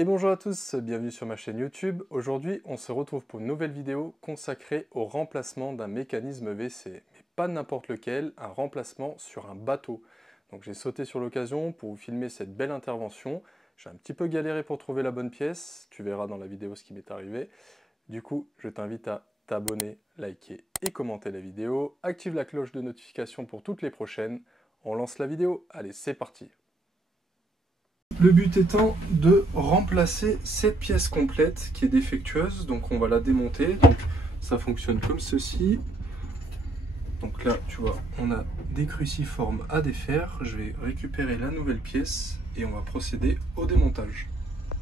Et bonjour à tous, bienvenue sur ma chaîne YouTube. Aujourd'hui, on se retrouve pour une nouvelle vidéo consacrée au remplacement d'un mécanisme WC. Mais pas n'importe lequel, un remplacement sur un bateau. Donc j'ai sauté sur l'occasion pour vous filmer cette belle intervention. J'ai un petit peu galéré pour trouver la bonne pièce, tu verras dans la vidéo ce qui m'est arrivé. Du coup, je t'invite à t'abonner, liker et commenter la vidéo. Active la cloche de notification pour toutes les prochaines. On lance la vidéo, allez c'est parti. Le but étant de remplacer cette pièce complète qui est défectueuse, donc on va la démonter. Donc ça fonctionne comme ceci. Donc là, tu vois, on a des cruciformes à défaire. Je vais récupérer la nouvelle pièce et on va procéder au démontage.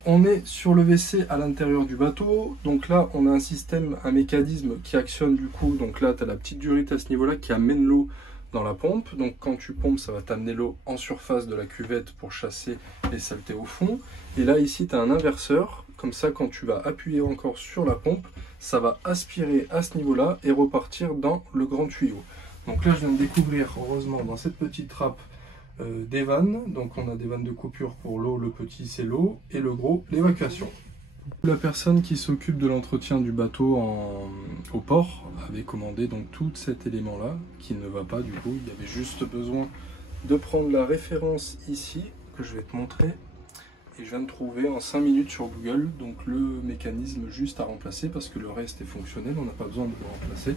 On est sur le WC à l'intérieur du bateau. Donc là, on a un système, un mécanisme qui actionne du coup. Donc là, tu as la petite durite à ce niveau-là qui amène l'eau dans la pompe. Donc quand tu pompes, ça va t'amener l'eau en surface de la cuvette pour chasser les saletés au fond. Et là, ici, tu as un inverseur. Comme ça, quand tu vas appuyer encore sur la pompe, ça va aspirer à ce niveau-là et repartir dans le grand tuyau. Donc là, je viens de découvrir, heureusement, dans cette petite trappe, des vannes. Donc on a des vannes de coupure pour l'eau. Le petit, c'est l'eau. Et le gros, l'évacuation. La personne qui s'occupe de l'entretien du bateau au port avait commandé donc tout cet élément là qui ne va pas du coup. Il y avait juste besoin de prendre la référence ici que je vais te montrer et je viens de trouver en 5 minutes sur Google donc le mécanisme juste à remplacer parce que le reste est fonctionnel, on n'a pas besoin de le remplacer.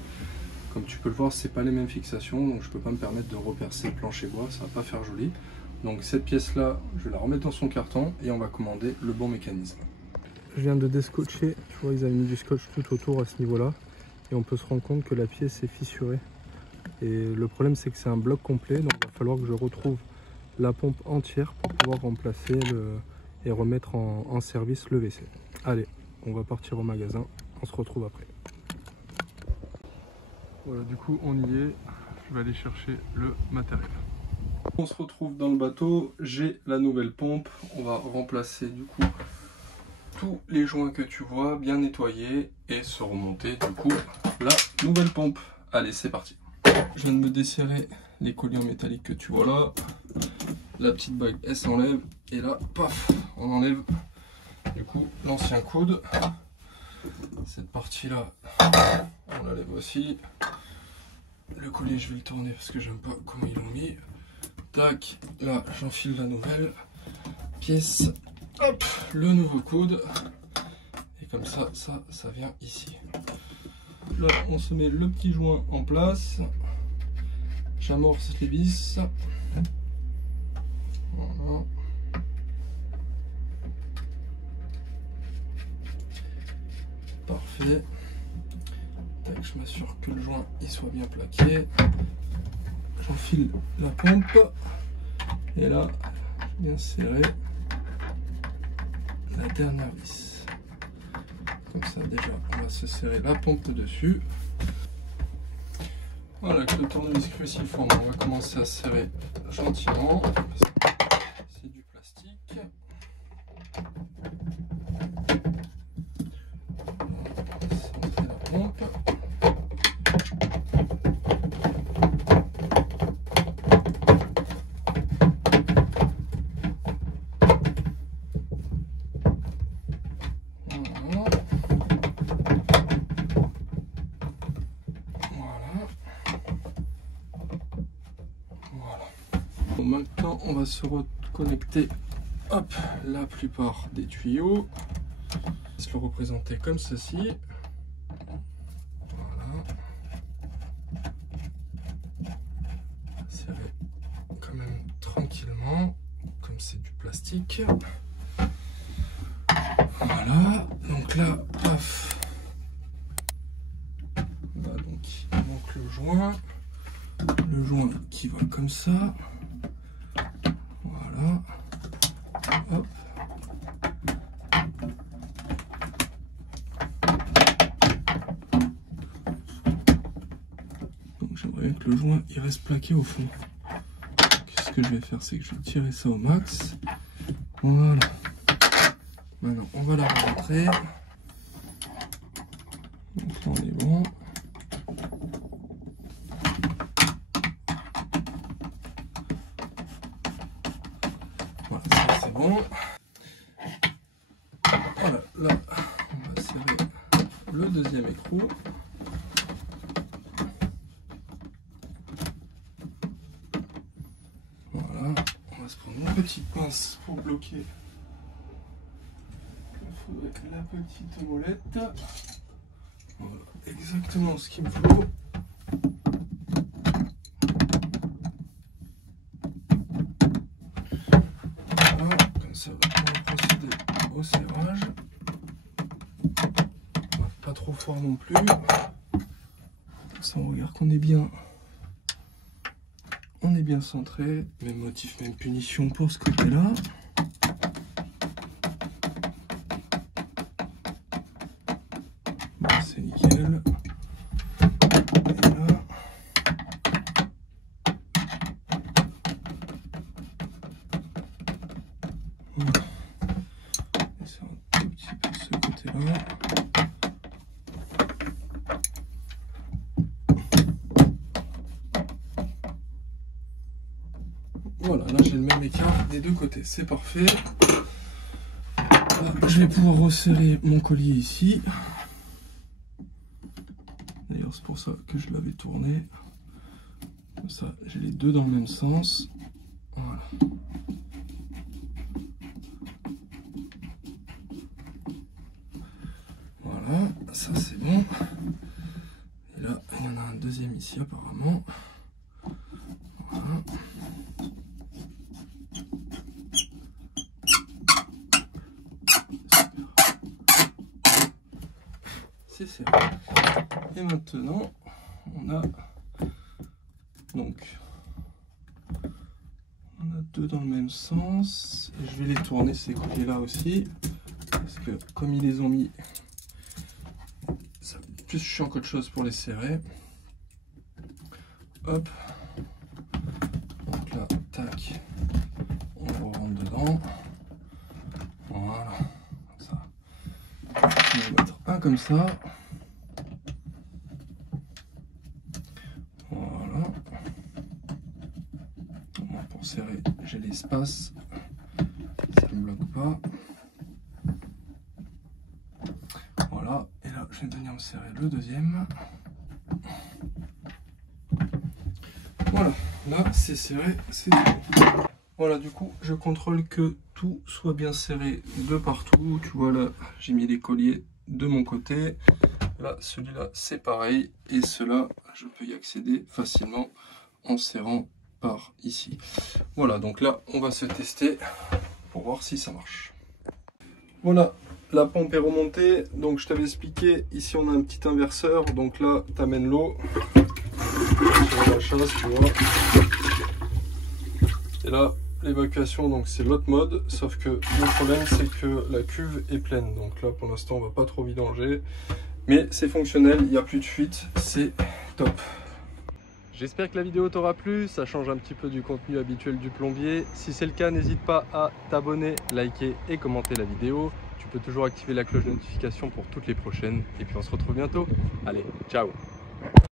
Comme tu peux le voir, c'est pas les mêmes fixations, donc je peux pas me permettre de repercer le plancher bois, ça va pas faire joli. Donc cette pièce là, je vais la remettre dans son carton et on va commander le bon mécanisme. Je viens de descotcher, tu vois, ils avaient mis du scotch tout autour à ce niveau-là. Et on peut se rendre compte que la pièce est fissurée. Et le problème, c'est que c'est un bloc complet. Donc il va falloir que je retrouve la pompe entière pour pouvoir remplacer et remettre en service le WC. Allez, on va partir au magasin. On se retrouve après. Voilà, du coup, on y est. Je vais aller chercher le matériel. On se retrouve dans le bateau. J'ai la nouvelle pompe. On va remplacer du coup tous les joints que tu vois, bien nettoyés et se remonter du coup la nouvelle pompe. Allez, c'est parti. Je viens de me desserrer les colliers en métallique que tu vois là. La petite bague, elle s'enlève et là, paf, on enlève du coup l'ancien coude. Cette partie là, on l'enlève aussi. Le collier, je vais le tourner parce que j'aime pas comment ils l'ont mis. Tac, là, j'enfile la nouvelle pièce. Hop, le nouveau coude. Et comme ça, ça vient ici. Là, on se met le petit joint en place. J'amorce les vis. Voilà. Parfait. Tac, je m'assure que le joint il soit bien plaqué. J'enfile la pompe. Et là, je viens serrer la dernière vis. Comme ça déjà on va se serrer la pompe dessus. Voilà, avec le tournevis cruciforme, on va commencer à serrer gentiment. C'est du plastique. On va centrer la pompe. Bon, maintenant on va se reconnecter hop, la plupart des tuyaux. Je vais le représenter comme ceci. Voilà. Serrer quand même tranquillement, comme c'est du plastique. Voilà, donc là, paf. Là, donc il manque le joint. Le joint qui va comme ça. Voilà. Hop. Donc j'aimerais bien que le joint il reste plaqué au fond. Ce que je vais faire, c'est que je vais tirer ça au max. Voilà. Maintenant, on va la rentrer. Donc là, on est bon. Voilà, ça c'est bon. le deuxième écrou. Voilà, on va se prendre une petite pince pour bloquer la petite molette. Voilà, exactement ce qu'il me faut. Voilà, comme ça on va procéder au serrage. Pas trop fort non plus. Ça, on regarde qu'on est bien. On est bien centré. Même motif, même punition pour ce côté-là. Bon, c'est nickel. Et là. Voilà. Et c'est un tout petit peu ce côté-là. Voilà, là j'ai le même écart des deux côtés, c'est parfait. Là, je vais pouvoir resserrer mon collier ici. D'ailleurs c'est pour ça que je l'avais tourné. Comme ça j'ai les deux dans le même sens. Voilà. Voilà, ça c'est bon. Et là il y en a un deuxième ici apparemment. Voilà. C'est serré. Et maintenant, on a deux dans le même sens. Et je vais les tourner ces colliers là aussi, parce que comme ils les ont mis, c'est plus chiant qu'autre chose pour les serrer. Hop. Donc là, tac, on rentre dedans. Voilà. Comme ça. On va mettre un comme ça. Voilà. Bon, pour serrer, j'ai l'espace. Ça ne bloque pas. Voilà. Et là, je vais venir me serrer le deuxième. Voilà. Là, c'est serré, c'est bon. Voilà, du coup, je contrôle que tout soit bien serré de partout. Tu vois, là, j'ai mis les colliers de mon côté. Là, celui-là, c'est pareil. Et cela, je peux y accéder facilement en serrant par ici. Voilà, donc là, on va se tester pour voir si ça marche. Voilà, la pompe est remontée. Donc, je t'avais expliqué, ici, on a un petit inverseur. Donc là, tu amènes l'eau. Sur la chasse, tu vois. Et là, l'évacuation, donc c'est l'autre mode, sauf que le problème c'est que la cuve est pleine, donc là pour l'instant on va pas trop vidanger, mais c'est fonctionnel, il n'y a plus de fuite, c'est top. J'espère que la vidéo t'aura plu, ça change un petit peu du contenu habituel du plombier. Si c'est le cas, n'hésite pas à t'abonner, liker et commenter la vidéo. Tu peux toujours activer la cloche de notification pour toutes les prochaines, et puis on se retrouve bientôt. Allez, ciao!